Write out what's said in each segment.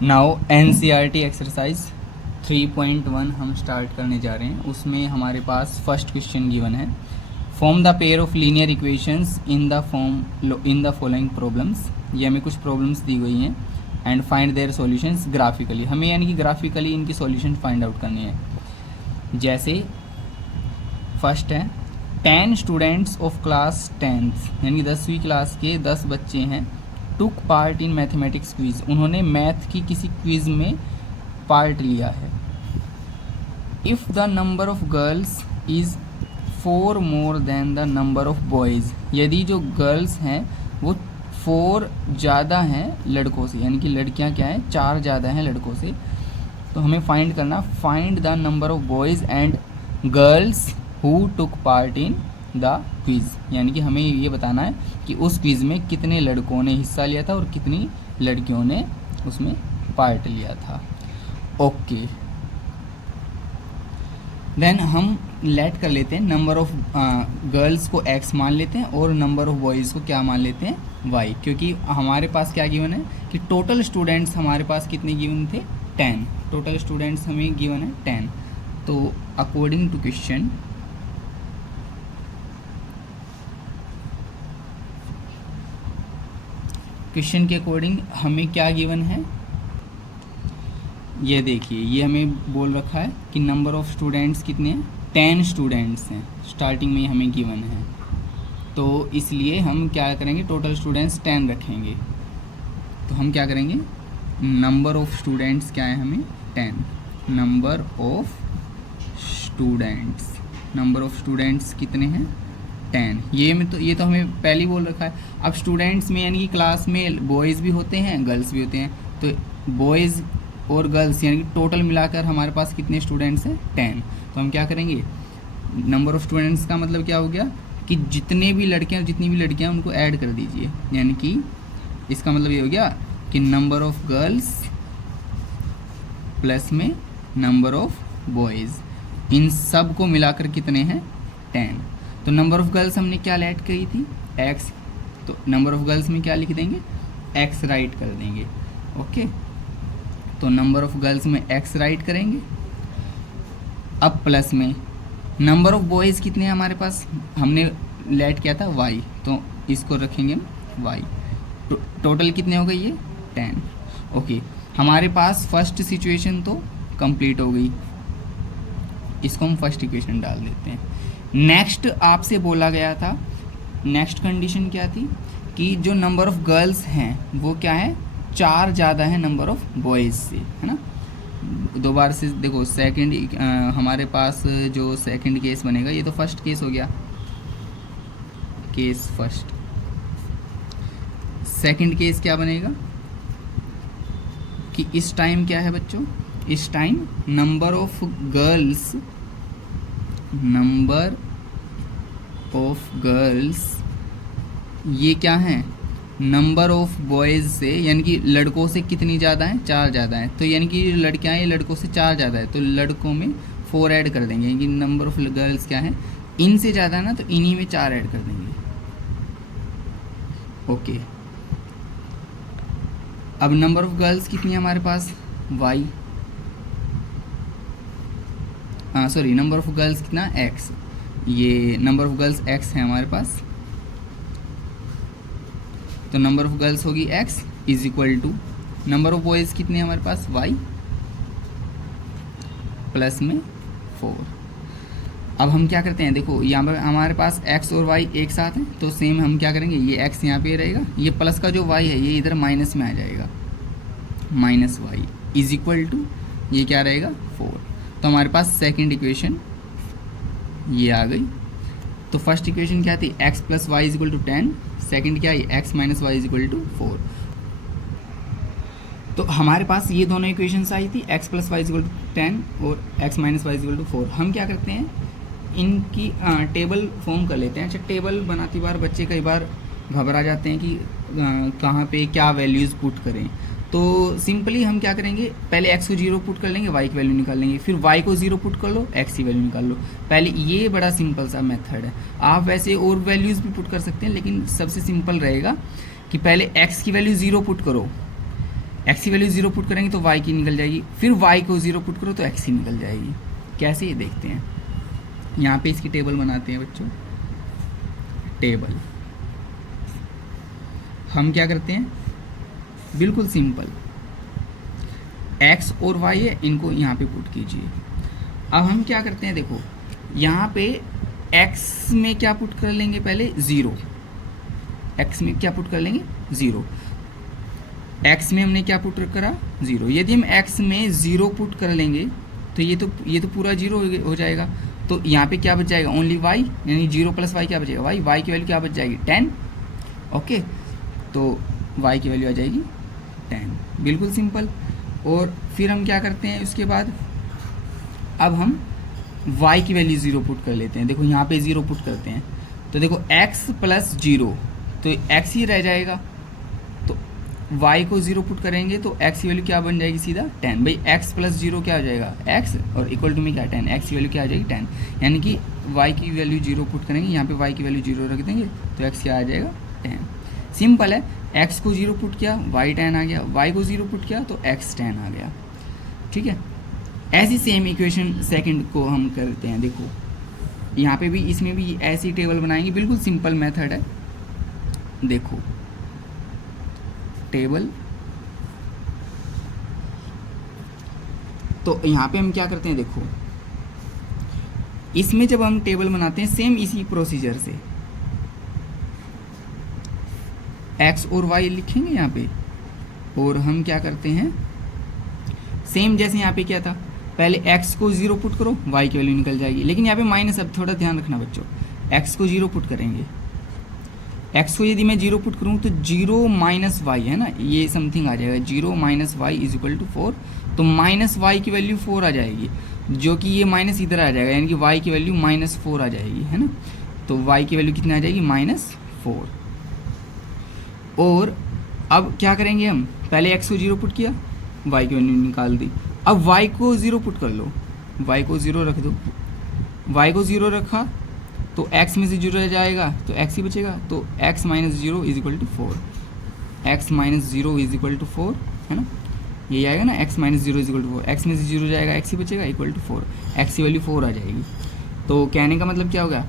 Now NCERT exercise 3.1 हम start करने जा रहे हैं। उसमें हमारे पास फर्स्ट क्वेश्चन गिवन है, form the pair of linear equations in the following problems. ये हमें कुछ प्रॉब्लम्स दी गई हैं and find their solutions graphically. हमें यानी कि ग्राफिकली इनकी सॉल्यूशन फाइंड आउट करनी है। जैसे फर्स्ट है 10 स्टूडेंट्स ऑफ क्लास 10th यानी 10वीं क्लास के 10 बच्चे हैं, took part in mathematics quiz. उन्होंने मैथ की किसी क्विज में पार्ट लिया है। If the number of girls is 4 more than the number of boys, यदि जो गर्ल्स हैं वो 4 ज़्यादा हैं लड़कों से, यानी कि लड़कियां क्या हैं 4 ज़्यादा हैं लड़कों से, तो हमें फाइंड करना, find the number of boys and girls who took part in the quiz. यानी कि हमें ये बताना है कि उस क्विज़ में कितने लड़कों ने हिस्सा लिया था और कितनी लड़कियों ने उसमें पार्ट लिया था। ओके, देन हम लेट कर लेते हैं नंबर ऑफ गर्ल्स को x मान लेते हैं और नंबर ऑफ बॉयज़ को क्या मान लेते हैं y, क्योंकि हमारे पास क्या गिवन है कि टोटल स्टूडेंट्स हमारे पास कितने गिवन थे 10, टोटल स्टूडेंट्स हमें गिवन है 10। तो अकॉर्डिंग टू क्वेश्चन के अकॉर्डिंग हमें क्या गिवन है, ये देखिए, ये हमें बोल रखा है कि नंबर ऑफ स्टूडेंट्स कितने हैं 10 स्टूडेंट्स हैं, स्टार्टिंग में हमें गिवन है। तो इसलिए हम क्या करेंगे, टोटल स्टूडेंट्स 10 रखेंगे। तो हम क्या करेंगे, नंबर ऑफ स्टूडेंट्स क्या है हमें 10, number of students, number of students कितने हैं 10। ये तो हमें पहले ही बोल रखा है। अब स्टूडेंट्स में यानी कि क्लास में बॉयज़ भी होते हैं गर्ल्स भी होते हैं, तो बॉयज़ और गर्ल्स यानी कि टोटल मिलाकर हमारे पास कितने स्टूडेंट्स हैं 10। तो हम क्या करेंगे, नंबर ऑफ स्टूडेंट्स का मतलब क्या हो गया कि जितनी भी लड़कियां उनको ऐड कर दीजिए, यानी कि इसका मतलब ये हो गया कि नंबर ऑफ गर्ल्स प्लस में नंबर ऑफ बॉयज़, इन सब को मिलाकर कितने हैं 10। तो नंबर ऑफ गर्ल्स हमने क्या ऐड करी थी x, तो नंबर ऑफ गर्ल्स में क्या लिख देंगे x राइट कर देंगे। ओके, तो नंबर ऑफ गर्ल्स में x राइट करेंगे। अब प्लस में नंबर ऑफ बॉयज़ कितने हैं हमारे पास, हमने लेट किया था y, तो इसको रखेंगे y। टोटल कितने हो गए ये 10। ओके, हमारे पास फर्स्ट सिचुएशन तो कंप्लीट हो गई, इसको हम फर्स्ट इक्वेशन डाल देते हैं। नेक्स्ट आपसे बोला गया था, नेक्स्ट कंडीशन क्या थी कि जो नंबर ऑफ गर्ल्स हैं वो क्या है 4 ज़्यादा है नंबर ऑफ बॉयज़ से, है ना। दोबारा से देखो, सेकंड हमारे पास जो सेकंड केस बनेगा, ये तो फर्स्ट केस हो गया, केस फर्स्ट। सेकंड केस क्या बनेगा कि इस टाइम क्या है बच्चों, इस टाइम नंबर ऑफ गर्ल्स ये क्या है नंबर ऑफ बॉयज़ से, यानी कि लड़कों से कितनी ज़्यादा है 4 ज़्यादा है। तो यानी कि लड़कियाँ ये लड़कों से 4 ज़्यादा है, तो लड़कों में 4 ऐड कर देंगे, यानी कि नंबर ऑफ गर्ल्स क्या है इनसे ज़्यादा है ना, तो इन्हीं में 4 ऐड कर देंगे। ओके, अब नंबर ऑफ गर्ल्स कितनी है हमारे पास y, sorry number of girls कितना x, ये नंबर ऑफ गर्ल्स x है हमारे पास, तो नंबर ऑफ गर्ल्स होगी x is equal to number of boys कितने हैं हमारे पास y प्लस में 4। अब हम क्या करते हैं, देखो यहाँ पर हमारे पास x और y एक साथ हैं, तो सेम हम क्या करेंगे, ये x यहाँ पे रहेगा, ये प्लस का जो y है ये इधर माइनस में आ जाएगा, minus y is equal to ये क्या रहेगा 4। तो हमारे पास सेकंड इक्वेशन ये आ गई। तो फर्स्ट इक्वेशन क्या थी x plus y is equal to 10, second क्या है x minus y is equal to 4। तो हमारे पास ये दोनों इक्वेशंस आई थी x plus y is equal to 10 और x minus y is equal to 4। हम क्या करते हैं, इनकी टेबल फॉर्म कर लेते हैं। अच्छा, टेबल बनाती बार बच्चे कई बार घबरा जाते हैं कि कहाँ पे क्या वैल्यूज़ पुट करें। तो सिंपली हम क्या करेंगे, पहले x को 0 पुट कर लेंगे, y की वैल्यू निकाल लेंगे, फिर y को 0 पुट कर लो, x की वैल्यू निकाल लो। पहले ये बड़ा सिंपल सा मेथड है। आप वैसे और वैल्यूज़ भी पुट कर सकते हैं, लेकिन सबसे सिंपल रहेगा कि पहले x की वैल्यू 0 पुट करो, एक्स की वैल्यू 0 पुट करेंगे तो वाई की निकल जाएगी, फिर वाई को 0 पुट करो तो एक्स की निकल जाएगी। कैसे ये देखते हैं, यहाँ पे इसकी टेबल बनाते हैं बच्चों। टेबल हम क्या करते हैं, बिल्कुल सिंपल, एक्स और वाई है, इनको यहाँ पे पुट कीजिए। अब हम क्या करते हैं, देखो यहाँ पे एक्स में क्या पुट कर लेंगे, पहले 0, एक्स में क्या पुट कर लेंगे 0, एक्स में हमने क्या पुट करा 0। यदि हम एक्स में 0 पुट कर लेंगे तो ये तो पूरा 0 हो जाएगा। तो यहाँ पे क्या बच जाएगा, ओनली वाई, यानी 0 प्लस वाई क्या बचेगा, वाई, वाई की वैल्यू क्या बच जाएगी 10। ओके, तो वाई की वैल्यू आ जाएगी 10, बिल्कुल सिंपल। और फिर हम क्या करते हैं उसके बाद, अब हम y की वैल्यू 0 पुट कर लेते हैं। देखो यहाँ पे 0 पुट करते हैं तो देखो x प्लस 0, तो x ही रह जाएगा, तो y को 0 पुट करेंगे तो x की वैल्यू क्या बन जाएगी, सीधा 10। भाई x प्लस 0 क्या हो जाएगा, x, और इक्वल टू में क्या 10, x की वैल्यू क्या आ जाएगी 10, यानी कि y की वैल्यू 0 पुट करेंगे, यहाँ पे y की वैल्यू 0 रख देंगे तो x क्या आ जाएगा 10। सिंपल है, x को 0 पुट किया y 10 आ गया, y को 0 पुट किया तो x 10 आ गया। ठीक है, ऐसी सेम इक्वेशन सेकंड को हम करते हैं। देखो यहाँ पे भी, इसमें भी ऐसी टेबल बनाएंगे, बिल्कुल सिंपल मेथड है। देखो टेबल, तो यहाँ पे हम क्या करते हैं, देखो इसमें जब हम टेबल बनाते हैं सेम इसी प्रोसीजर से x और y लिखेंगे यहाँ पे, और हम क्या करते हैं सेम जैसे यहाँ पे क्या था, पहले x को 0 पुट करो y की वैल्यू निकल जाएगी। लेकिन यहाँ पे माइनस, अब थोड़ा ध्यान रखना बच्चों, x को 0 पुट करेंगे, x को यदि मैं 0 पुट करूँ तो 0 माइनस वाई है ना, ये समथिंग आ जाएगा, 0 minus y is equal to 4, तो माइनस वाई की वैल्यू 4 आ जाएगी, जो कि ये माइनस इधर आ जाएगा, यानी कि y की वैल्यू -4 आ जाएगी, है ना। तो y की वैल्यू कितनी आ जाएगी, -4। और अब क्या करेंगे हम, पहले x को 0 पुट किया, y की वैल्यू निकाल दी, अब y को 0 पुट कर लो, y को 0 रख दो, y को 0 रखा तो x में से 0 रह जाएगा तो x ही बचेगा, तो x minus 0 is equal to 4, x minus 0 is equal to 4, है ना, यही आएगा ना, x minus 0 is equal to 4, x में से 0 जाएगा x ही बचेगा, इक्वल टू 4, x की वैल्यू 4 आ जाएगी। तो कहने का मतलब क्या होगा,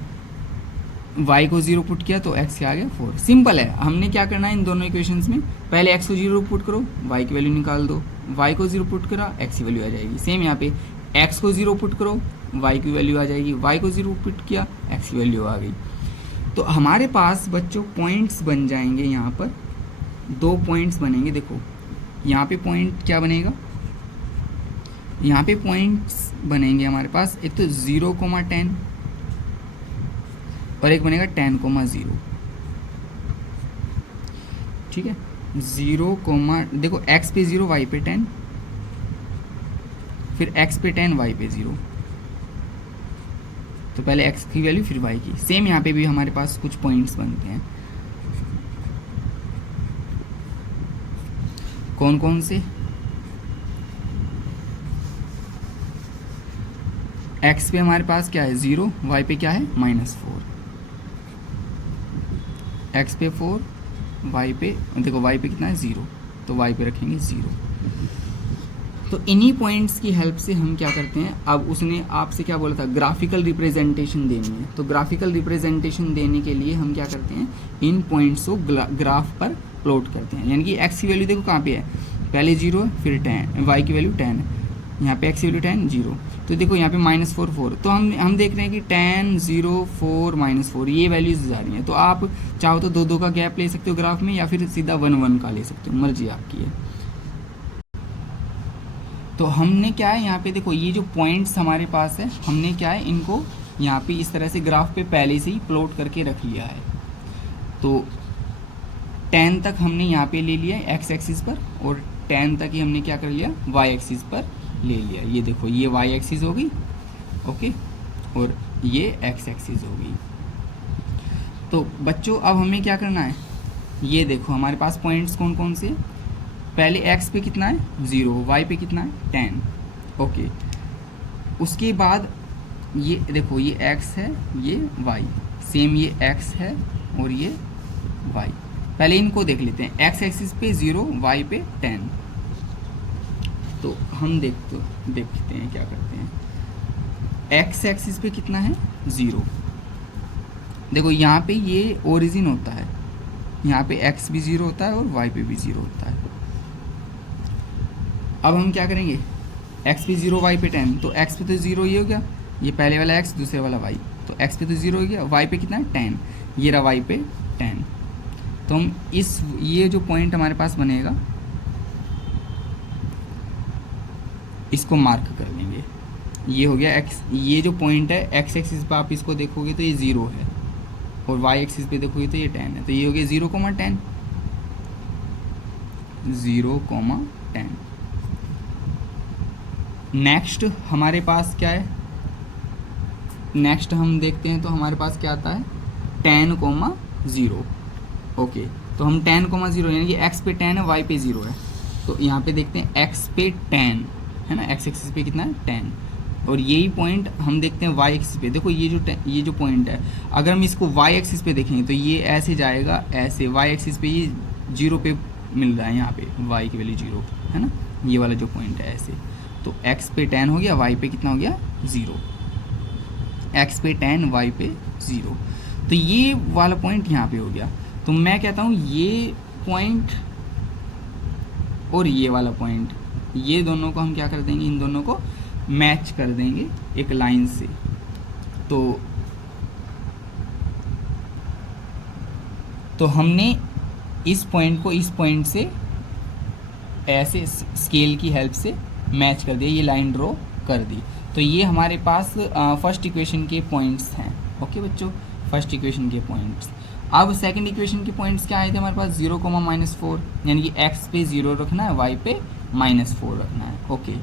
y को 0 पुट किया तो x क्या आ गया 4। सिंपल है, हमने क्या करना है इन दोनों इक्वेशंस में, पहले x को 0 पुट करो, y की वैल्यू निकाल दो, y को 0 पुट करा x की वैल्यू आ जाएगी। सेम यहाँ पे x को 0 पुट करो, y की वैल्यू आ जाएगी, y को 0 पुट किया x की वैल्यू आ गई। तो हमारे पास बच्चों पॉइंट्स बन जाएंगे, यहाँ पर 2 पॉइंट्स बनेंगे। देखो यहाँ पे पॉइंट क्या बनेगा, यहाँ पे पॉइंट्स बनेंगे हमारे पास, एक तो 0,10 और एक बनेगा 10,0। ठीक है, 0, देखो x पे 0 y पे 10, फिर x पे 10 y पे 0, तो पहले x की वैल्यू फिर y की। सेम यहाँ पे भी हमारे पास कुछ पॉइंट्स बनते हैं, कौन कौन से, x पे हमारे पास क्या है 0, y पे क्या है -4, x पे 4, y पे, देखो y पे कितना है 0, तो y पे रखेंगे 0। तो इन्हीं पॉइंट्स की हेल्प से हम क्या करते हैं, अब उसने आपसे क्या बोला था, ग्राफिकल रिप्रेजेंटेशन देनी है, तो ग्राफिकल रिप्रेजेंटेशन देने के लिए हम क्या करते हैं, इन पॉइंट्स को ग्राफ पर प्लॉट करते हैं। यानी कि x की वैल्यू देखो कहाँ पे है, पहले 0 है, फिर 10, y की वैल्यू 10 है, यहाँ पे x की वैल्यू 10 0, तो देखो यहाँ पे -4 4, तो हम देख रहे हैं कि 10 0 4 -4 ये वैल्यूज आ रही हैं। तो आप चाहो तो 2 का गैप ले सकते हो ग्राफ में, या फिर सीधा 1 1 का ले सकते हो, मर्जी आपकी है। तो हमने क्या है यहाँ पे देखो, ये जो पॉइंट्स हमारे पास है, हमने क्या है इनको यहाँ पे इस तरह से ग्राफ पे पहले से ही प्लॉट करके रख लिया है। तो 10 तक हमने यहाँ पे ले लिया है x एक्सिस पर, और 10 तक ही हमने क्या कर लिया y एक्सिस पर ले लिया। ये देखो ये y एक्सिस हो गई, ओके, और ये x एक्सिस हो गई। तो बच्चों अब हमें क्या करना है, ये देखो हमारे पास पॉइंट्स कौन कौन से, पहले x पे कितना है 0, y पे कितना है 10, ओके। उसके बाद ये देखो ये x है, ये y, सेम ये x है और ये y। पहले इनको देख लेते हैं, x एक्सिस पे 0, y पे 10, तो हम देखते हैं क्या करते हैं। एक्स एक्सिस पे कितना है 0। देखो यहाँ पे ये ओरिजिन होता है, यहाँ पे एक्स भी 0 होता है और वाई पे भी 0 होता है। अब हम क्या करेंगे, एक्स पे 0 वाई पे 10, तो एक्स पे तो 0 ये हो गया, ये पहले वाला एक्स दूसरे वाला वाई, तो एक्स पे तो 0 हो गया, वाई पे कितना है 10, ये रहा वाई पे 10। तो हम ये जो पॉइंट हमारे पास बनेगा इसको मार्क कर लेंगे। ये हो गया एक्स, ये जो पॉइंट है एक्स एक्सिस पे आप इसको देखोगे तो ये 0 है, और वाई एक्सिस पे देखोगे तो ये 10 है, तो ये हो गया 0,10, 0,10। नेक्स्ट हमारे पास क्या है, नेक्स्ट हम देखते हैं तो हमारे पास क्या आता है 10,0। ओके, तो हम 10,0 यानी कि एक्स पे 10 है, वाई पे 0 है, तो यहाँ पे देखते हैं एक्स पे 10 है ना, एक्स एक्सिस पे कितना है 10, और यही पॉइंट हम देखते हैं वाई एक्सिस पे। देखो ये जो पॉइंट है, अगर हम इसको वाई एक्सिस पे देखेंगे तो ये ऐसे जाएगा, ऐसे वाई एक्सिस पे ये 0 पे मिल रहा है, यहाँ पे वाई की वैल्यू 0 है ना, ये वाला जो पॉइंट है ऐसे, तो एक्स पे 10 हो गया, वाई पे कितना हो गया 0, एक्स पे 10 वाई पे 0, तो ये वाला पॉइंट यहाँ पे हो गया। तो मैं कहता हूँ ये पॉइंट और ये वाला पॉइंट, ये दोनों को हम क्या कर देंगे, इन दोनों को मैच कर देंगे एक लाइन से। तो हमने इस पॉइंट को इस पॉइंट से ऐसे स्केल की हेल्प से मैच कर दिया, ये लाइन ड्रॉ कर दी। तो ये हमारे पास फर्स्ट इक्वेशन के पॉइंट्स हैं। ओके बच्चों, फर्स्ट इक्वेशन के पॉइंट्स। अब सेकंड इक्वेशन के पॉइंट्स क्या आए थे हमारे पास, 0,-4, यानी कि एक्स पे 0 रखना है, वाई पे -4 रखना है। ओके,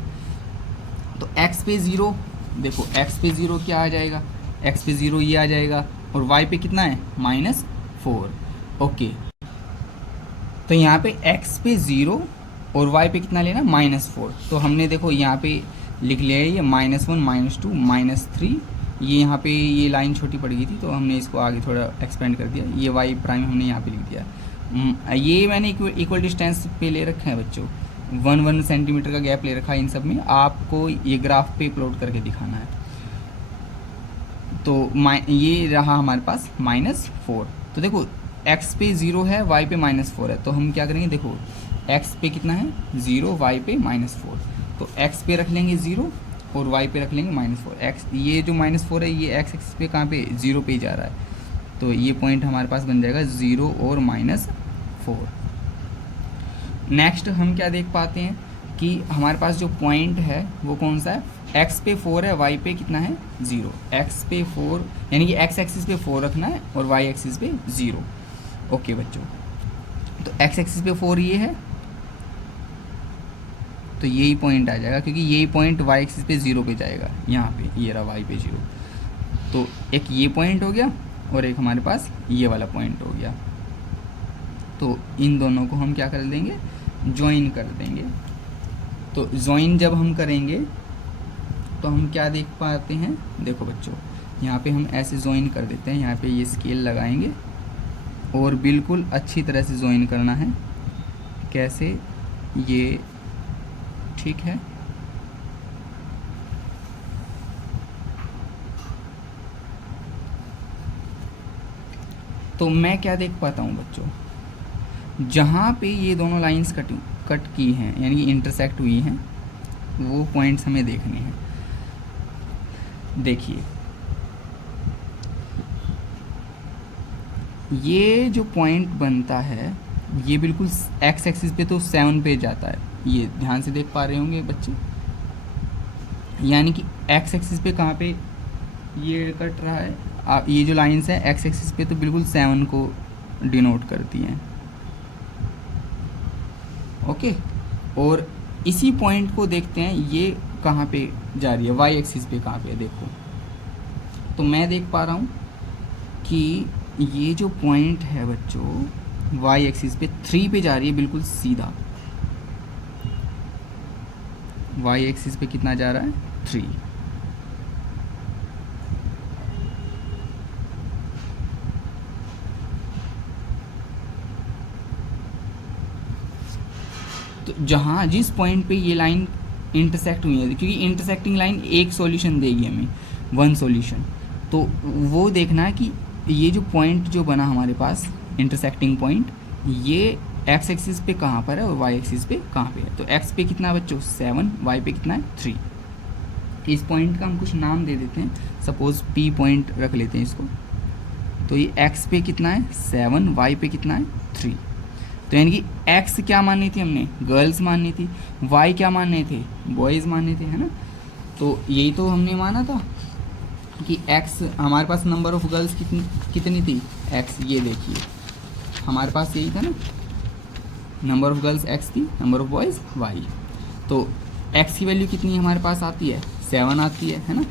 तो एक्स पे 0, देखो एक्स पे 0 क्या आ जाएगा, एक्स पे 0 ये आ जाएगा, और वाई पे कितना है -4। ओके, तो यहाँ पे एक्स पे 0 और वाई पे कितना लेना -4, तो हमने देखो यहाँ पे लिख लिया है ये -1, -2, -3, ये यहाँ पे ये लाइन छोटी पड़ गई थी तो हमने इसको आगे थोड़ा एक्सपेंड कर दिया, ये वाई प्राइम हमने यहाँ पे लिख दिया। ये मैंने इक्वल डिस्टेंस पे ले रखे हैं बच्चों, 1 सेंटीमीटर का गैप ले रखा है इन सब में, आपको ये ग्राफ पे प्लॉट करके दिखाना है। तो ये रहा हमारे पास -4, तो देखो एक्स पे 0 है, वाई पे -4 है, तो हम क्या करेंगे, देखो एक्स पे कितना है 0, वाई पे -4, तो एक्स पे रख लेंगे 0 और वाई पे रख लेंगे -4। एक्स ये जो -4 है ये एक्स एक्सिस पे कहाँ पे 0 पे ही जा रहा है, तो ये पॉइंट हमारे पास बन जाएगा 0 और -4। नेक्स्ट हम क्या देख पाते हैं कि हमारे पास जो पॉइंट है वो कौन सा है, एक्स पे 4 है, वाई पे कितना है 0, एक्स पे 4 यानी कि एक्स एक्सिस पे 4 रखना है और वाई एक्सिस पे 0। ओके बच्चों, तो एक्स एक्सिस पे 4 ये है, तो यही पॉइंट आ जाएगा क्योंकि यही पॉइंट वाई एक्सिस पे 0 पे जाएगा, यहाँ पे ये रहा वाई पे 0, तो एक ये पॉइंट हो गया और एक हमारे पास ये वाला पॉइंट हो गया। तो इन दोनों को हम क्या कर देंगे, ज्वाइन कर देंगे। तो ज्वाइन जब हम करेंगे तो हम क्या देख पाते हैं, देखो बच्चों यहाँ पे हम ऐसे ज्वाइन कर देते हैं, यहाँ पे ये स्केल लगाएंगे और बिल्कुल अच्छी तरह से ज्वाइन करना है। कैसे, ये ठीक है, तो मैं क्या देख पाता हूँ बच्चों, जहाँ पे ये दोनों लाइंस कट की हैं यानी कि इंटरसेक्ट हुई हैं, वो पॉइंट्स हमें देखने हैं। देखिए ये जो पॉइंट बनता है ये बिल्कुल एक्स एक्सिस पे तो 7 पे जाता है, ये ध्यान से देख पा रहे होंगे बच्चे, यानी कि एक्स एक्सिस पे कहाँ पे ये कट रहा है, ये जो लाइंस है एक्स एक्सिस पे तो बिल्कुल 7 को डिनोट करती हैं। ओके, और इसी पॉइंट को देखते हैं ये कहाँ पे जा रही है, वाई एक्सिस पे कहाँ पे है, देखो तो मैं देख पा रहा हूँ कि ये जो पॉइंट है बच्चों वाई एक्सिस पे 3 पे जा रही है, बिल्कुल सीधा वाई एक्सिस पे कितना जा रहा है 3। तो जहाँ जिस पॉइंट पे ये लाइन इंटरसेक्ट हुई है, क्योंकि इंटरसेक्टिंग लाइन एक सॉल्यूशन देगी हमें, वन सॉल्यूशन। तो वो देखना है कि ये जो पॉइंट जो बना हमारे पास इंटरसेक्टिंग पॉइंट, ये एक्स एक्सिस पे कहाँ पर है और वाई एक्सिस पे कहाँ पे है। तो एक्स पे कितना है बच्चों 7, वाई पे कितना है 3। इस पॉइंट का हम कुछ नाम दे देते हैं, सपोज पी पॉइंट रख लेते हैं इसको। तो ये एक्स पे कितना है 7, वाई पे कितना है 3। तो यानी कि एक्स क्या माननी थी हमने, गर्ल्स माननी थी, वाई क्या मानने थे, बॉयज़ मानने थे, है ना। तो यही तो हमने माना था कि एक्स हमारे पास नंबर ऑफ गर्ल्स कितनी थी एक्स, ये देखिए हमारे पास यही था ना, नंबर ऑफ गर्ल्स एक्स थी, नंबर ऑफ बॉयज़ वाई। तो एक्स की वैल्यू कितनी हमारे पास आती है 7 आती है ना।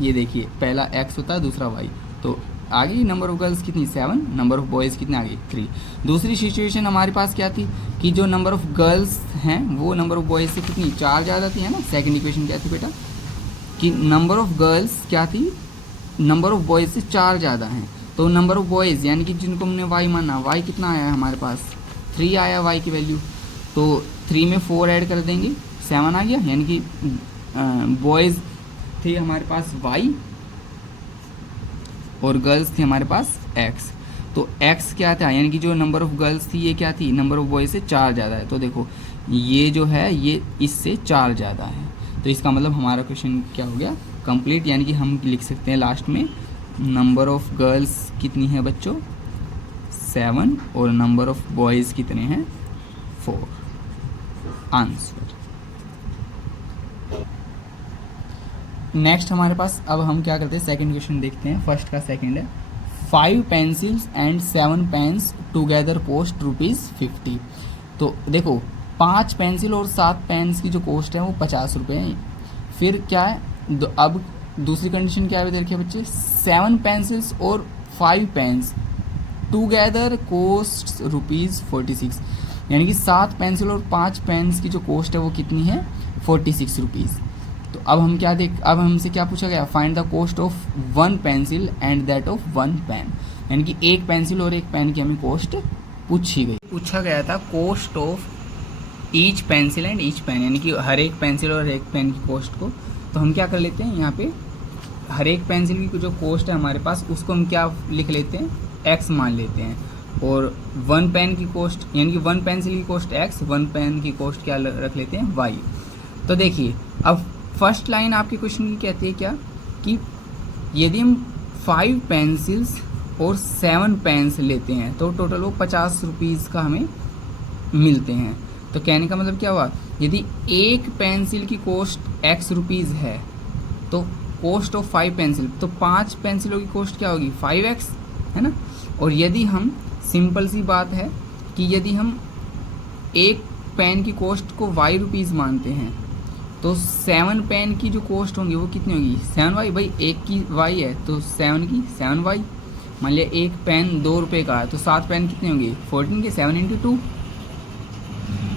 ये देखिए पहला एक्स होता है, दूसरा वाई। तो आ गई नंबर ऑफ गर्ल्स कितनी 7, नंबर ऑफ बॉयज़ कितने आ गई 3। दूसरी सिचुएशन हमारे पास क्या थी कि जो नंबर ऑफ गर्ल्स हैं वो नंबर ऑफ बॉयज़ से कितनी 4 ज़्यादा थी, है ना। सेकंड इक्वेशन क्या थी बेटा कि नंबर ऑफ गर्ल्स क्या थी, नंबर ऑफ बॉयज़ से 4 ज़्यादा हैं। तो नंबर ऑफ बॉयज़ यानी कि जिनको हमने वाई माना, वाई कितना आया है हमारे पास 3 आया वाई की वैल्यू। तो 3 में 4 ऐड कर देंगे 7 आ गया, यानी कि बॉयज़ थे हमारे पास वाई और गर्ल्स थी हमारे पास एक्स। तो एक्स क्या था, यानी कि जो नंबर ऑफ गर्ल्स थी ये क्या थी, नंबर ऑफ बॉयज़ से 4 ज़्यादा है। तो देखो ये जो है ये इससे 4 ज़्यादा है। तो इसका मतलब हमारा क्वेश्चन क्या हो गया कंप्लीट, यानी कि हम लिख सकते हैं लास्ट में नंबर ऑफ गर्ल्स कितनी है बच्चों 7 और नंबर ऑफ बॉयज़ कितने हैं 4। आंसर। नेक्स्ट हमारे पास अब हम क्या करते हैं सेकंड क्वेश्चन देखते हैं। फर्स्ट का सेकंड है 5 pencils and 7 pens together cost ₹50। तो देखो 5 पेंसिल और 7 पेन्स की जो कॉस्ट है वो 50 रुपये है। फिर क्या है अब दूसरी कंडीशन क्या है देखिए बच्चे, 7 पेंसिल्स और 5 पेन्स टुगेदर कॉस्ट ₹46, यानी कि 7 पेंसिल और 5 पेन्स की जो कॉस्ट है वो कितनी है 46 रुपीज़। तो अब हम क्या अब हमसे क्या पूछा गया, find the cost of 1 pencil and that of 1 pen, यानी कि एक पेंसिल और एक पेन की हमें कॉस्ट पूछा गया था cost of each pencil and each pen, यानी कि हर एक पेंसिल और एक पेन की कॉस्ट को। तो हम क्या कर लेते हैं यहाँ पे हर एक पेंसिल की जो कॉस्ट है हमारे पास उसको हम क्या लिख लेते हैं एक्स मान लेते हैं, और 1 पेन की कॉस्ट यानी कि 1 पेंसिल की कॉस्ट एक्स, 1 पेन की कॉस्ट क्या रख लेते हैं वाई। तो देखिए अब फर्स्ट लाइन आपके क्वेश्चन की कहती है क्या कि यदि हम 5 पेंसिल्स और 7 पेन्स लेते हैं तो टोटल वो 50 रुपीज़ का हमें मिलते हैं। तो कहने का मतलब क्या हुआ, यदि एक पेंसिल की कॉस्ट एक्स रुपीज़ है तो कॉस्ट ऑफ 5 पेंसिल, तो 5 पेंसिलों की कॉस्ट क्या होगी 5x, है ना। और यदि हम सिंपल सी बात है कि यदि हम एक पेन की कॉस्ट को y रुपीज़ मानते हैं तो 7 पेन की जो कॉस्ट होंगी वो कितनी होगी 7y। भाई एक की y है तो 7 की 7y। मान लिया एक पेन 2 रुपये का है तो 7 पेन कितने होंगे 14 के 7 × 2।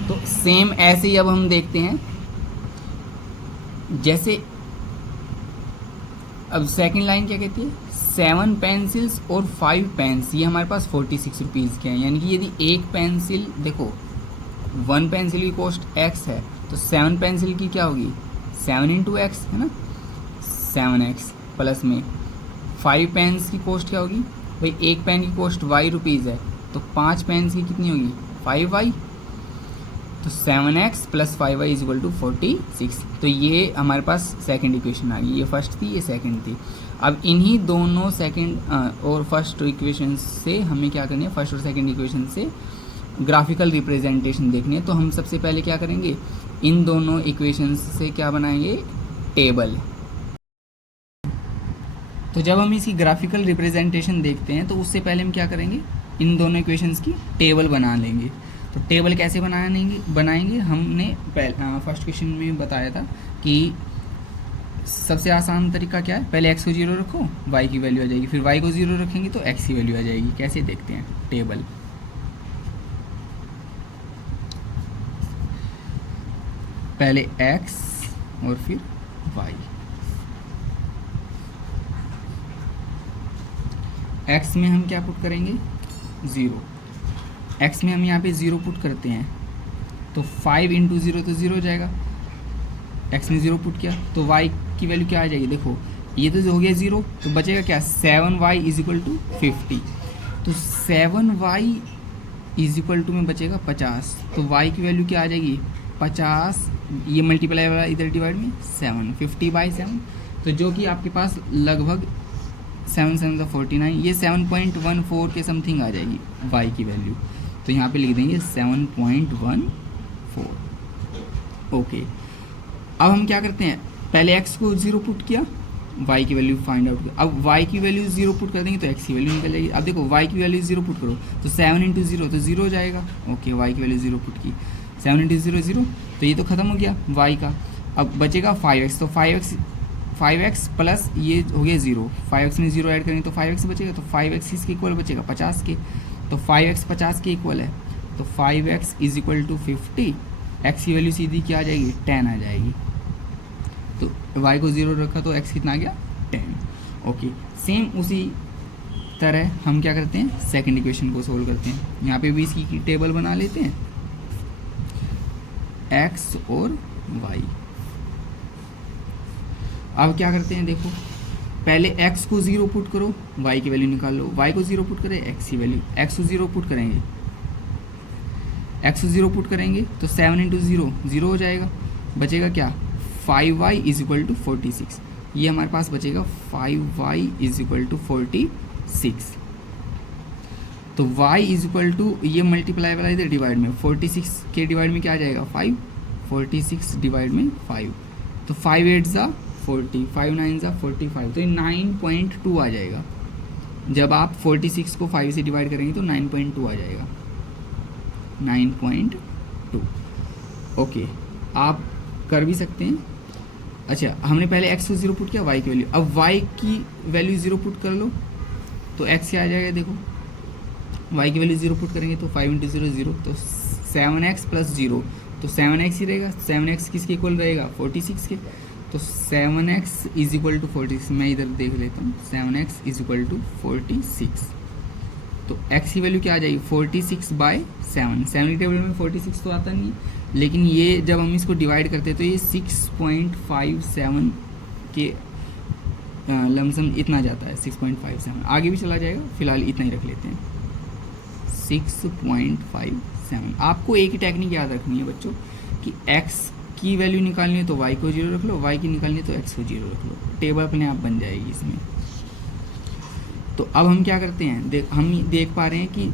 तो सेम ऐसे ही अब हम देखते हैं जैसे अब सेकंड लाइन क्या कहती है 7 पेंसिल्स और 5 पेन्स, ये हमारे पास 46 रुपीज़ के हैं। यानी कि यदि एक पेंसिल देखो 1 पेंसिल की कॉस्ट x है तो 7 पेंसिल की क्या होगी 7 × x, है ना 7x, प्लस में 5 पेन्स की कॉस्ट क्या होगी भाई एक पेन की कॉस्ट y रुपीज़ है तो 5 पेन्स की कितनी होगी 5y। तो 7x + 5y = 46। तो ये हमारे पास सेकंड इक्वेशन आ गई, ये फर्स्ट थी ये सेकंड थी। अब इन्हीं दोनों सेकंड और फर्स्ट इक्वेशन से हमें क्या करनी है, फर्स्ट और सेकंड इक्वेशन से ग्राफिकल रिप्रेजेंटेशन देखनी है। तो हम सबसे पहले क्या करेंगे इन दोनों इक्वेशंस से क्या बनाएंगे टेबल। तो जब हम इसकी ग्राफिकल रिप्रेजेंटेशन देखते हैं तो उससे पहले हम क्या करेंगे इन दोनों इक्वेशंस की टेबल बना लेंगे। तो टेबल कैसे बनाएंगे हमने फर्स्ट क्वेश्चन में बताया था कि सबसे आसान तरीका क्या है, पहले x को 0 रखो y की वैल्यू आ जाएगी, फिर y को 0 रखेंगे तो x की वैल्यू आ जाएगी। कैसे देखते हैं टेबल, पहले x और फिर y। x में हम क्या पुट करेंगे 0, x में हम यहाँ पे 0 पुट करते हैं तो 5 × 0 तो 0 हो जाएगा, एक्स में 0 पुट किया तो वाई की वैल्यू क्या आ जाएगी, देखो ये तो हो गया 0, तो बचेगा क्या 7y इज इक्वल टू 50, तो 7y इज इक्वल टू में बचेगा 50, तो y की वैल्यू क्या आ जाएगी 50, ये मल्टीप्लाई वाला इधर डिवाइड में 7, 50/7, तो जो कि आपके पास लगभग 7 7 49, ये 7.14 के समथिंग आ जाएगी y की वैल्यू, तो यहाँ पे लिख देंगे 7.14। ओके, अब हम क्या करते हैं, पहले x को 0 पुट किया, y की वैल्यू फाइंड आउट, अब y की वैल्यू 0 पुट कर देंगे तो x की वैल्यू निकल जाएगी। अब देखो y की वैल्यू 0 पुट करो तो 7 × 0 तो 0 हो जाएगा। ओके, y की वैल्यू 0 पुट की, 7 × 0 0, तो ये तो ख़त्म हो गया y का। अब बचेगा 5x, तो 5x प्लस ये हो गया 0, 5x में 0 ऐड करेंगे तो 5x बचेगा, तो 5x इसके इक्वल बचेगा 50 के, तो 5x 50 के इक्वल है, तो 5x is equal to 50, x की वैल्यू सीधी क्या आ जाएगी 10 आ जाएगी, तो y को 0 रखा तो x कितना आ गया 10। ओके, सेम उसी तरह हम क्या करते हैं, सेकंड इक्वेशन को सोल्व करते हैं। यहाँ पे भी इसकी टेबल बना लेते हैं, x और y। अब क्या करते हैं, देखो पहले x को 0 पुट करो, y की वैल्यू निकाल लो, y को 0 पुट करें x की वैल्यू, x को 0 पुट करेंगे, x को 0 पुट करेंगे तो 7 × 0 0 हो जाएगा, बचेगा क्या 5y इज इक्वल टू 46, ये हमारे पास बचेगा 5y इज इक्वल टू 46, तो y इज इक्वल टू ये मल्टीप्लाई वाला इधर डिवाइड में 46 के डिवाइड में क्या आ जाएगा 5, 46 डिवाइड में 5, तो 5 8 ज़ा 40, 5 9 ज़ा 45, तो ये 9.2 आ जाएगा। जब आप 46 को 5 से डिवाइड करेंगे तो 9.2 आ जाएगा, 9.2। ओके, आप कर भी सकते हैं। अच्छा, हमने पहले x को 0 पुट किया, y की वैल्यू, अब y की वैल्यू 0 पुट कर लो तो x क्या आ जाएगा, देखो y की वैल्यू 0 पुट करेंगे तो 5 × 0 0, तो 7x प्लस 0, तो 7x ही रहेगा, 7x किसके इक्वल रहेगा 46 के, तो 7x इज इक्वल टू 46, मैं इधर देख लेता हूँ, 7x इज इक्वल टू 46, तो x की वैल्यू क्या आ जाएगी 46/7, 7 की टेबल में 46 तो आता नहीं है, लेकिन ये जब हम इसको डिवाइड करते हैं तो ये 6.57 के लमसम इतना जाता है, 6.57, आगे भी चला जाएगा, फिलहाल इतना ही रख लेते हैं 6.57। आपको एक ही टेक्निक याद रखनी है बच्चों कि x की वैल्यू निकालनी है तो y को 0 रख लो, y की निकालनी है तो x को 0 रख लो, टेबल अपने आप बन जाएगी इसमें। तो अब हम क्या करते हैं, हम देख पा रहे हैं कि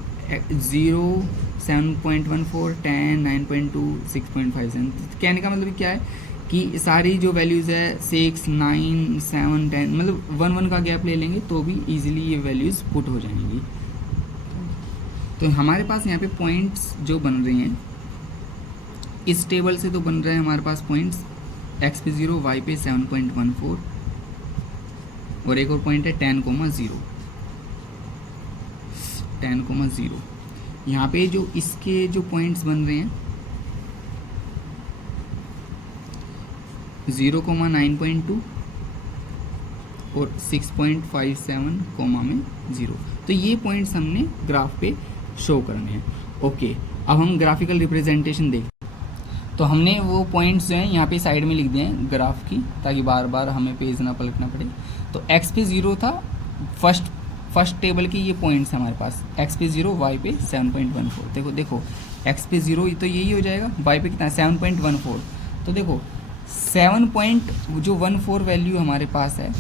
0, 7.14, 10, 9.2, 6.57, कहने का मतलब क्या है कि सारी जो वैल्यूज़ है 6, 9, 7, 10, मतलब 1 1 का गैप ले लेंगे तो भी इजीली ये वैल्यूज़ पुट हो जाएंगी। तो हमारे पास यहाँ पे पॉइंट्स जो बन रही हैं इस टेबल से, तो बन रहे हैं हमारे पास पॉइंट्स x पे 0, y पे 7.14 और एक और पॉइंट है 10,0, 10,0। यहाँ पे जो इसके जो पॉइंट्स बन रहे हैं 0,9.2 और 6.57 कोमा में 0, तो ये पॉइंट्स हमने ग्राफ पे शो करने हैं। ओके, अब हम ग्राफिकल रिप्रेजेंटेशन देखते हैं। तो हमने वो पॉइंट्स जो हैं यहाँ पे साइड में लिख दिए हैं ग्राफ की, ताकि बार बार हमें पेज ना पलटना पड़े। तो x पे 0 था, फर्स्ट टेबल के ये पॉइंट्स हैं हमारे पास, x पे 0, y पे 7.14। देखो x पे 0 तो यही हो जाएगा, y पे कितना 7.14, तो देखो 7.14 वैल्यू हमारे पास है,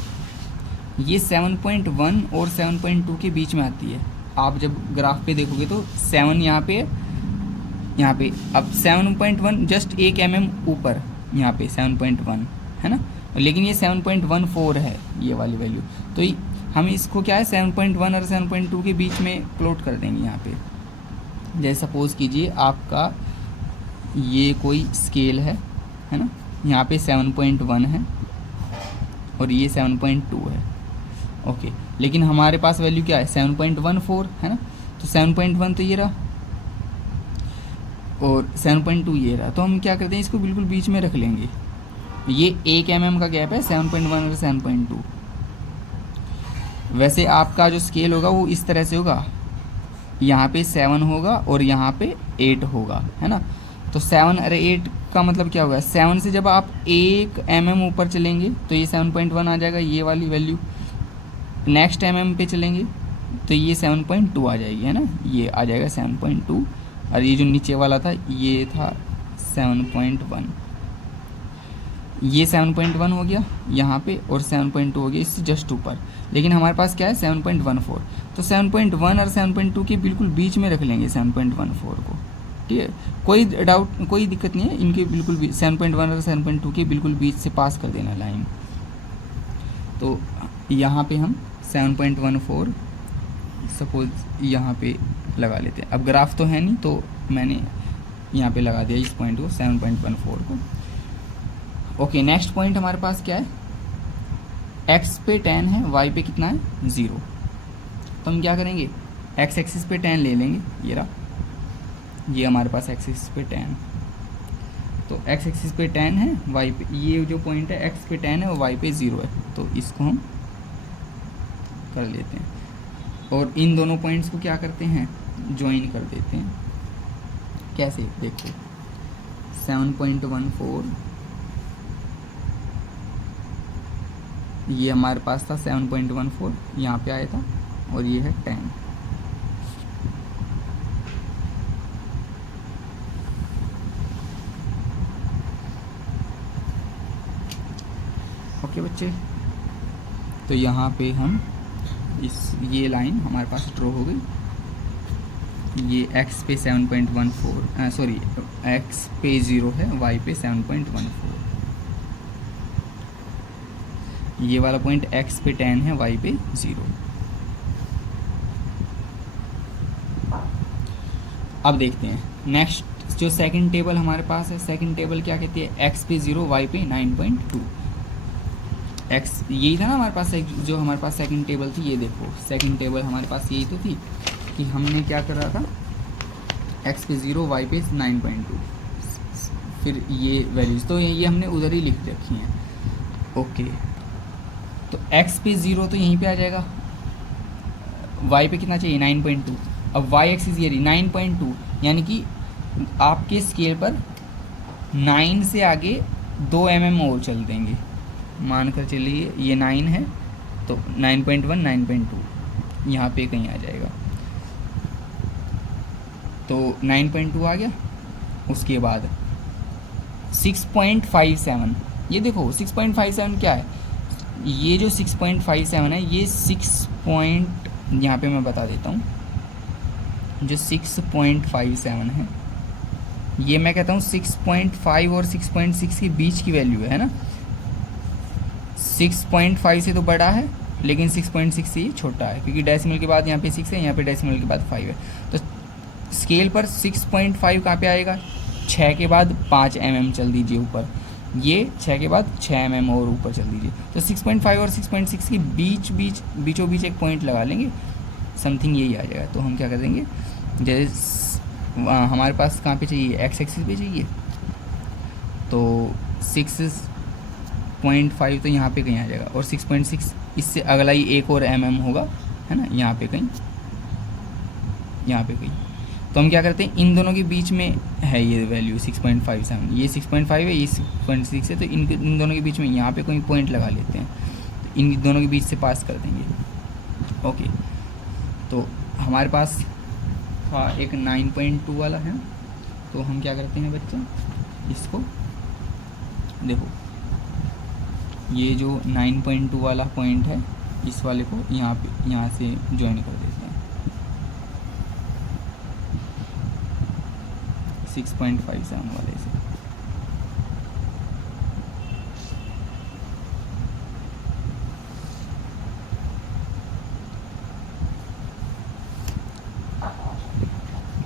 ये 7.1 और 7.2 के बीच में आती है। आप जब ग्राफ पे देखोगे तो 7 यहाँ पे अब 7.1 जस्ट 1 mm ऊपर, यहाँ पे 7.1 है ना, लेकिन ये 7.14 है ये वाली वैल्यू, तो हम इसको क्या है 7.1 और 7.2 के बीच में प्लॉट कर देंगे यहाँ पे। जैसे सपोज़ कीजिए आपका ये कोई स्केल है ना, यहाँ पे 7.1 है और ये 7.2 है। ओके, लेकिन हमारे पास वैल्यू क्या है 7.14 है ना, तो 7.1 तो ये रहा और 7.2 ये रहा, तो हम क्या करते हैं इसको बिल्कुल बीच में रख लेंगे। ये 1 mm का गैप है 7.1 और 7.2। वैसे आपका जो स्केल होगा वो इस तरह से होगा, यहाँ पे 7 होगा और यहाँ पे 8 होगा, है ना, तो 7 और 8 का मतलब क्या होगा, 7 से जब आप 1 mm ऊपर चलेंगे तो ये 7.1 आ जाएगा, ये वाली वैल्यू। नेक्स्ट mm पे चलेंगे तो ये 7.2 आ जाएगी, है ना, ये आ जाएगा 7.2। और ये जो नीचे वाला था ये था 7.1, ये 7.1 हो गया यहाँ पे, और 7.2 हो गया इससे जस्ट ऊपर। लेकिन हमारे पास क्या है 7.14, तो 7.1 और 7.2 के बिल्कुल बीच में रख लेंगे 7.14 को, ठीक है। कोई डाउट, कोई दिक्कत नहीं है, इनके बिल्कुल 7.1 और 7.2 के बिल्कुल बीच से पास कर देना लाइन। तो यहाँ पे हम 7.14 सपोज यहाँ पे लगा लेते हैं। अब ग्राफ तो है नहीं तो मैंने यहाँ पे लगा दिया इस पॉइंट को 7.14 को। ओके, नेक्स्ट पॉइंट हमारे पास क्या है, x पे 10 है, y पे कितना है 0। तो हम क्या करेंगे, x एक्सिस पे 10 ले लेंगे, ये रहा, ये हमारे पास x एक्सिस पे 10, तो x एक्सिस पे 10 है, y पे ये जो पॉइंट है x पे 10 है और y पे 0 है, तो इसको हम कर लेते हैं। और इन दोनों पॉइंट्स को क्या करते हैं, ज्वाइन कर देते हैं। कैसे, देखो 7.14 ये हमारे पास था 7.14, यहाँ पे आया था, और ये है 10। ओके बच्चे, तो यहाँ पे हम ये लाइन हमारे पास ड्रॉ हो गई। ये x पे 7.14 सॉरी x पे 0 है, y पे 7.14। ये वाला पॉइंट x पे 10 है, y पे 0। अब देखते हैं नेक्स्ट जो सेकंड टेबल हमारे पास है। सेकंड टेबल क्या कहती है, x पे 0, y पे 9.2। x यही था ना हमारे पास, जो हमारे पास सेकंड टेबल थी, ये देखो सेकंड टेबल हमारे पास यही तो थी कि हमने क्या कर रहा था, x पे 0, y पे 9.2, फिर ये वैल्यूज़ तो ये हमने उधर ही लिख रखी हैं। ओके, तो x पे 0 तो यहीं पे आ जाएगा, y पे कितना चाहिए 9.2। अब y एक्सिस ये रही 9.2, यानी कि आपके स्केल पर 9 से आगे 2 mm और चल देंगे। मान कर चलिए ये 9 है, तो 9.1 9.2 यहाँ पे कहीं आ जाएगा, तो 9.2 आ गया। उसके बाद 6.57, ये देखो 6.57 क्या है, ये जो 6.57 है ये 6 पॉइंट, यहाँ पे मैं बता देता हूँ, जो 6.57 है ये मैं कहता हूँ 6.5 और 6.6 के बीच की वैल्यू है ना। 6.5 से तो बड़ा है, लेकिन 6.6 से ये छोटा है, क्योंकि डेसिमल के बाद यहाँ पे 6 है, यहाँ पे डेसिमल के बाद 5 है। तो स्केल पर 6.5 कहाँ पे आएगा, 6 के बाद 5 mm चल दीजिए ऊपर, ये 6 के बाद 6 mm और ऊपर चल दीजिए, तो 6.5 और 6.6 के बीचों बीच एक पॉइंट लगा लेंगे, समथिंग यही आ जाएगा। तो हम क्या कर देंगे, जैसे हमारे पास कहाँ पे चाहिए, एक्स एक्सिस पे चाहिए, तो 6.5 तो यहाँ पे कहीं आ जाएगा, और 6.6 इससे अगला ही एक और mm होगा, है ना, यहाँ पे कहीं, यहाँ पे कहीं। तो हम क्या करते हैं, इन दोनों के बीच में है ये वैल्यू 6.57, ये 6.5 है, ये 6.6 है, तो इन दोनों के बीच में यहाँ पे कोई पॉइंट लगा लेते हैं, तो इन दोनों के बीच से पास कर देंगे। ओके, तो हमारे पास था एक 9.2 वाला है, तो हम क्या करते हैं बच्चे, इसको देखो, ये जो 9.2 वाला पॉइंट है, इस वाले को यहाँ से ज्वाइन कर देते हैं 6.57 वाले से।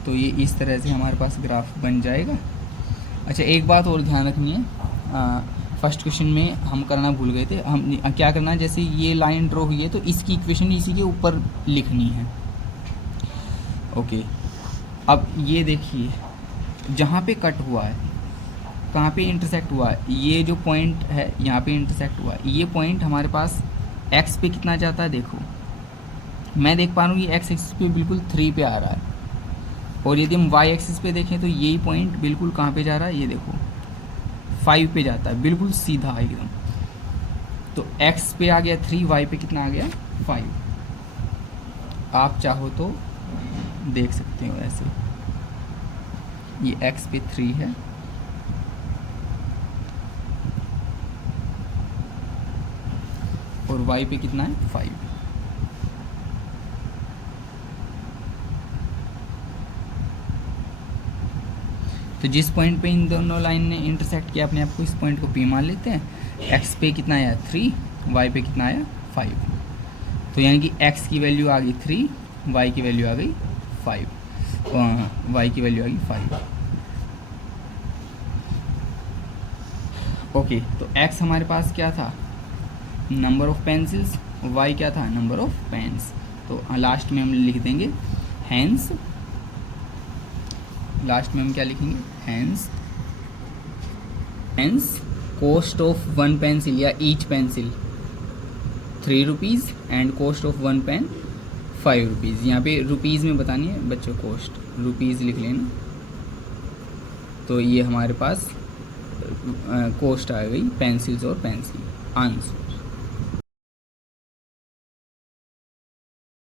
तो ये इस तरह से हमारे पास ग्राफ बन जाएगा। अच्छा, एक बात और ध्यान रखनी है, फर्स्ट क्वेश्चन में हम करना भूल गए थे, हम क्या करना है, जैसे ये लाइन ड्रॉ हुई है तो इसकी इक्वेशन इसी के ऊपर लिखनी है। ओके, अब ये देखिए जहाँ पे कट हुआ है, कहाँ पे इंटरसेक्ट हुआ है, ये जो पॉइंट है यहाँ पे इंटरसेक्ट हुआ है, ये पॉइंट हमारे पास एक्स पे कितना जाता है, देखो मैं देख पा रहा हूँ ये एक्स एक्सिस पे बिल्कुल 3 पे आ रहा है, और यदि हम वाई एक्सिस पे देखें तो यही पॉइंट बिल्कुल कहाँ पे जा रहा है, ये देखो 5 पे जाता है, बिल्कुल सीधा एकदम। तो x पे आ गया 3, y पे कितना आ गया 5। आप चाहो तो देख सकते हो ऐसे, ये x पे 3 है और y पे कितना है 5। तो जिस पॉइंट पे इन दोनों लाइन ने इंटरसेक्ट किया, अपने आप को इस पॉइंट को P मान लेते हैं। x पे कितना आया 3, y पे कितना आया 5। तो यानी कि x की वैल्यू आ गई 3, y की वैल्यू आ गई 5, y की वैल्यू आ गई 5। ओके, तो x हमारे पास क्या था, नंबर ऑफ पेंसिल्स, y क्या था, नंबर ऑफ पेन्स। तो लास्ट में हम लिख देंगे हैंस, लास्ट में हम क्या लिखेंगे, हैंस कॉस्ट ऑफ 1 पेंसिल या each pencil 3 rupees and cost of 1 pen 5 rupees. यहाँ पे रुपीज़ में बतानी है बच्चों, कॉस्ट रुपीज़ लिख लेना। तो ये हमारे पास कॉस्ट आ गई पेंसिल्स और पेंसिल आंसर।